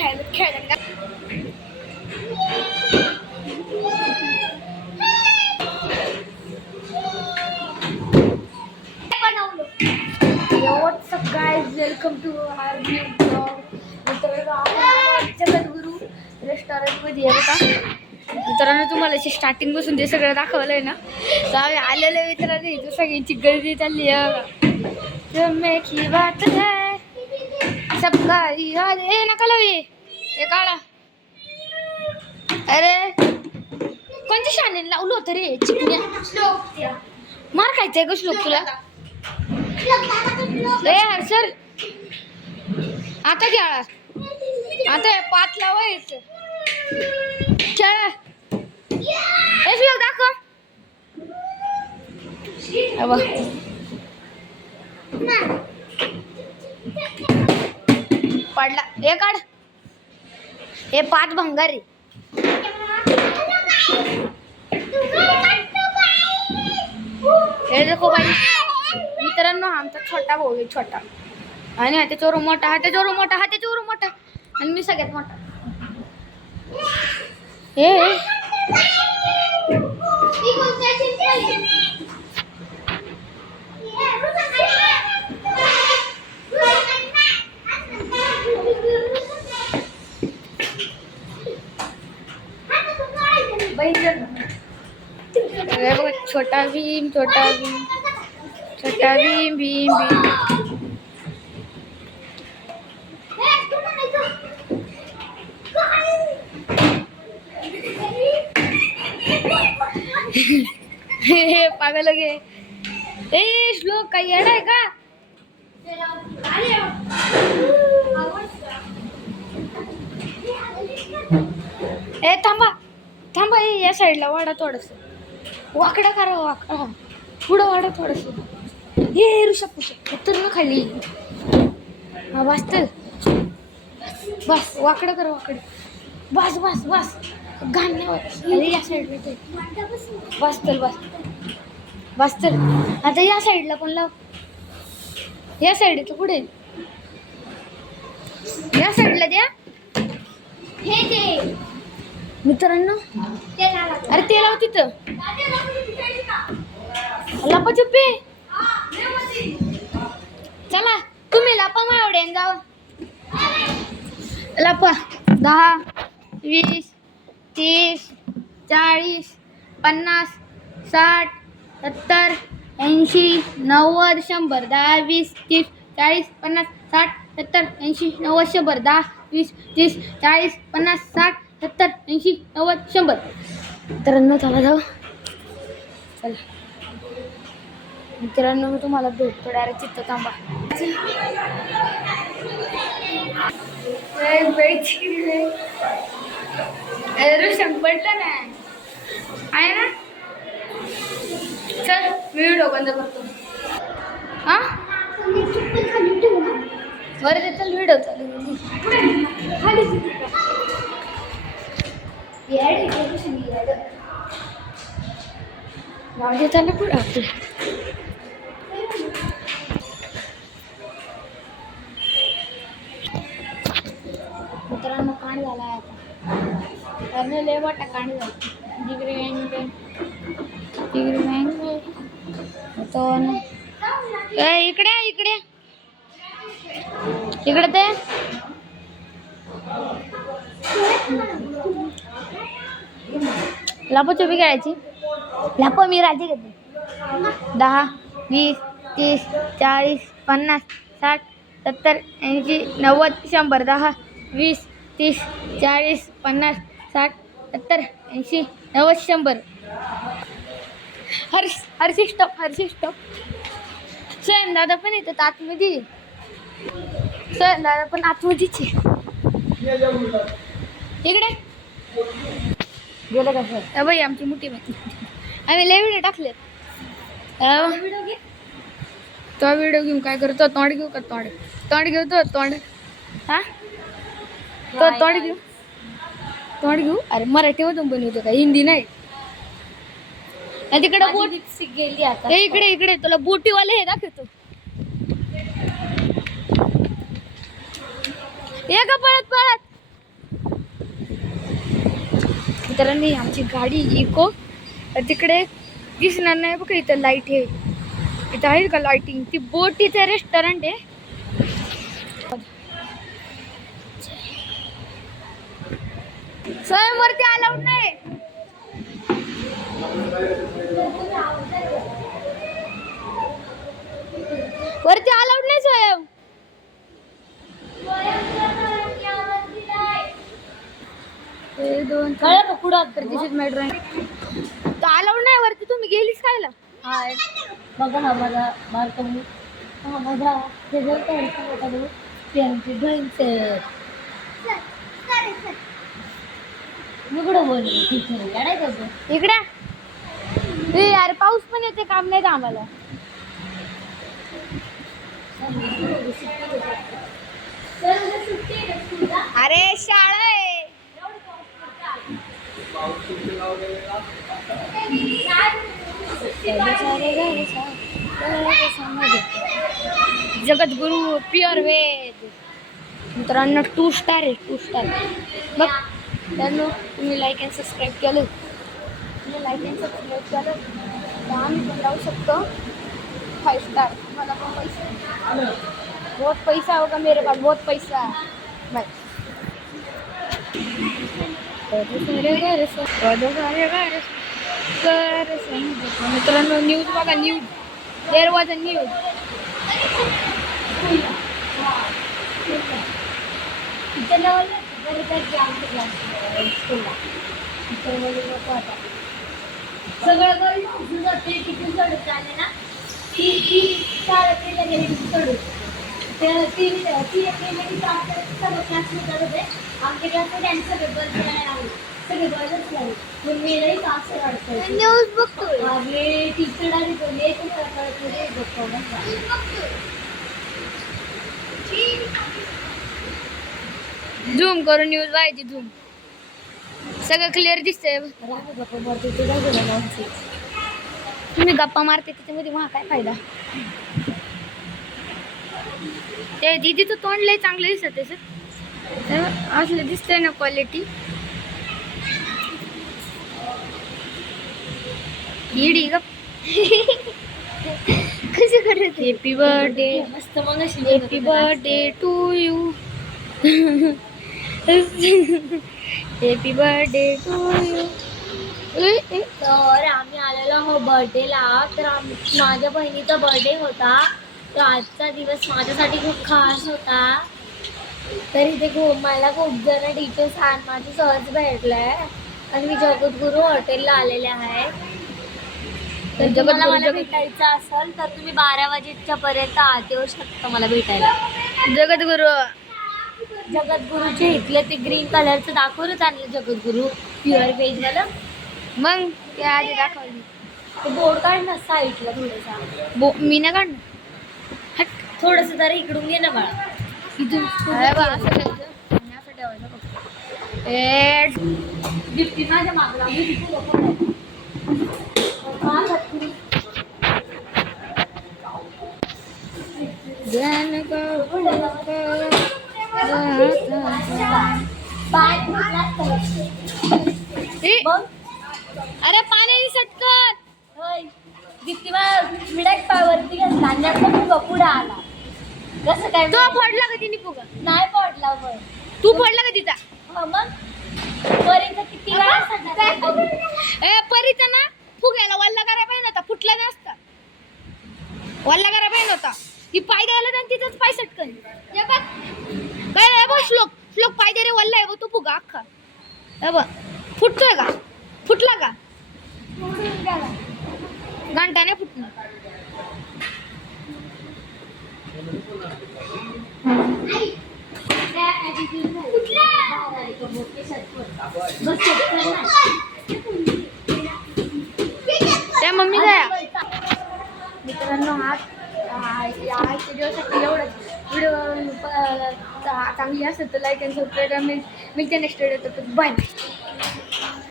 खेळायला What's up guys, welcome to our new vlog. जगद्गुरु restaurant मध्ये आहे का मित्रांनो, तुम्हाला स्टार्टिंग पासून ते सगळं दाखवलंय ना. तर आम्ही आलेले मित्रांनो, इथे सगळ्यांची गर्दी चालली आहे की बात है सबका याद है नका लावे हे काढा. अरे कोणत्या शाने लावलं होतं रे चिकन्या? मार खायचंय का श्लोक तुला? सर आता खेळा, आता 5 लावायचं खेळा. श्लोक दाखव पडला. हे काढ, हे 5 भंगार रे. हे देखो बाई मित्रांनो, आमचा छोटा भाऊ आहे, छोटा. आणि हा त्याच्यावर मोठा, हा त्याच्यावर मोठा, हा त्याच्यावर मोठा, आणि मी सगळ्यात मोठा. हे छोटा भीम, छोटा भीम, छोटा भीम, भीम भीम. हे पागल गे. ए श्लोक काही येणार आहे का? ए थांबा थांबा, या साईडला वाडा थोडस, वाकडा करा, वाकडा पुढं वाडा थोडस. हे ऋषभ पुषप तर ना खाली. हा बस तर, बस वाकडं करा, वाकडं. बस बस बस घालण्यावर या साईडला बस तर, बस बस तर. आता या साईडला पण लाव, या साईडला पुढे, या साईडला द्या. हे ते मित्रांनो, अरे ते लाव तिथं. लपाछुपी चला, तुम्ही लपा, मग एवढ्यान जावा लपा. 10 20 30 40 50 60 70 80 90 100. 10 20 30 40 50 60 70 80 90 100. 10 20 30 40 50 60 70 80 90 100. मित्रांनो चला जाऊ, चला मित्रांनो, मी तुम्हाला भेटतो डायरेक्ट चित्त. थांबा, ऋषभ पडलं ना, आहे ना. चल मी व्हिडिओ बंद करतो. हा बरं ते चल, व्हिडिओ चालू चालू पुढे आपलं. मित्रांनो कांड झाला आहे आता, लय मोठा कांड झाला. जिगरी इकडे इकडे इकडे ते लपाछुपी खेळायची. लपो मी राजी घेते. 10 20 30 40 50 60 70 80 90 100. 10 20 30 40 50 60 70 80 90 100. Harshi stop, Harshi stop. सयन दादा पण येतात आतमध्ये, सयन दादा पण आतमध्येच आहे. इकडे गेलं का सर? बाई आमची मोठी माहिती, आम्ही लय व्हिडिओ टाकले. तो व्हिडिओ घेऊन काय करतो? तोंड घेऊ का? तोंड घेऊ तो तोंड. हा तो तोंड घेऊ. अरे मराठीमधून बनवतो का, हिंदी नाही. तिकडे बोट गेली आता. इकडे इकडे तुला बोटीवाले हे दाखवतो. ये का पळत पळत. मित्रांनो ही आमची गाडी इको. तिकडे दिसणार नाही बघा, इथं लाईट आहे. इथं आहे का लाइटिंग? ती बोटीचं रेस्टॉरंट आहे. स्वयं वरती अलाउड नाही. वरती अलाउड नाही स्वयं. दोन कळलं का पुढं प्रतिष्ठित मेट्रो अलाउड नाही वरती. तुम्ही गेलीच खायला? हाय बघा हा माझा बारका मुलगा. हा माझा रिझल्ट त्यांची ड्रॉइंगचे उघडं बोल टीचर काय करतो इकडे. ए अरे पाऊस पण येते, काम नाही का आम्हाला? अरे शाळा आहे. जगद्गुरु प्युअर वेद मित्रांनो 2 स्टार आहे. 2 स्टार बघ. त्यांना तुम्ही लाईक अँड सबस्क्राईब केलं, लाईक अँड सबस्क्राईब केलं तर आम्ही पण जाऊ शकतो 5 स्टार. मला पण पैसा, बहुत पैसा होगा मेरे पास, बहुत पैसा. बाय. मित्रांनो न्यूज बघा. News there was a news. सगळं काही जाते तिथून चढत आले ना. ती शाळेला गेली चढू ती सगळं क्लास होते. आमच्या क्लासमध्ये त्यांनी सगळे बस नाही आले, सगळे बसच लागले. मग मीही तास वाढतो न्यूज बघतोय. आम्ही टीचर आली बोलले बघतो. झूम करून न्यूज पाहायची. झूम सगळं क्लिअर दिसतंय. तुम्ही गप्पा मारते त्याच्यामध्ये मला काय फायदा? ते दीदीचं तोंड लय चांगलं दिसत आहे सर. असलं दिसतंय ना क्वालिटी. इडी गप. कशी करत? Happy birthday. मस्त मग happy birthday to you. Happy birthday to you. तर आम्ही आलेलो हो बर्थडेला. तर माझ्या बहिणीचा बर्थडे होता. तर आजचा दिवस माझ्यासाठी खूप खास होता. तर इथे मला खूप जण टीचर्स आणि माझं सहज भेटलंय. आणि मी जगद्गुरु हॉटेलला आलेले आहे. तर तुम्हाला मला भेटायचं असेल तर तुम्ही 12 वाजेच्या पर्यंत आत येऊ शकता मला भेटायला. जगद्गुरूचे इथलं ते ग्रीन कलरचं दाखवलं त्यांना जगद्गुरु प्युअर व्हेज वाला. मग ते आधी दाखवली. ते बोर्ड काढ ना साईडला थोडंसं. मी ना काढ थोडंसं जरा इकडून घे ना बाळा. इथून असं ठेवायचं. दीप्ती माझ्या मागला अरे पाण्याने सटकत. दीप्ती मिडाक पावरती घेतला पुढे आला. कसं काय तो पडला का तिने फुगा? नाही पडला. मग तू पडला का तिचा? मग परीचा किती वेळा परीचा ना फुग्याला वल्ला करायला पाहिजे होता, फुटला नसता. वल्ला करायला पाहिजे होता. ती पाय द्यायला आणि तिचाच पाय सटकन. काय नाही बघ. श्लोक श्लोक पाय दे रे. वल्ला आहे तो फुगा अख्खा. बघ फुटतोय का? फुटला का? घंटा नाही फुटणार. त्या मम्मी जाया. मित्रांनो आजच्या दिवसासाठी एवढंच. व्हिडिओ चांगली असेल तर लाईक अँड सबस्क्राईब. मिळते नेक्स्ट व्हिडिओ. बाय.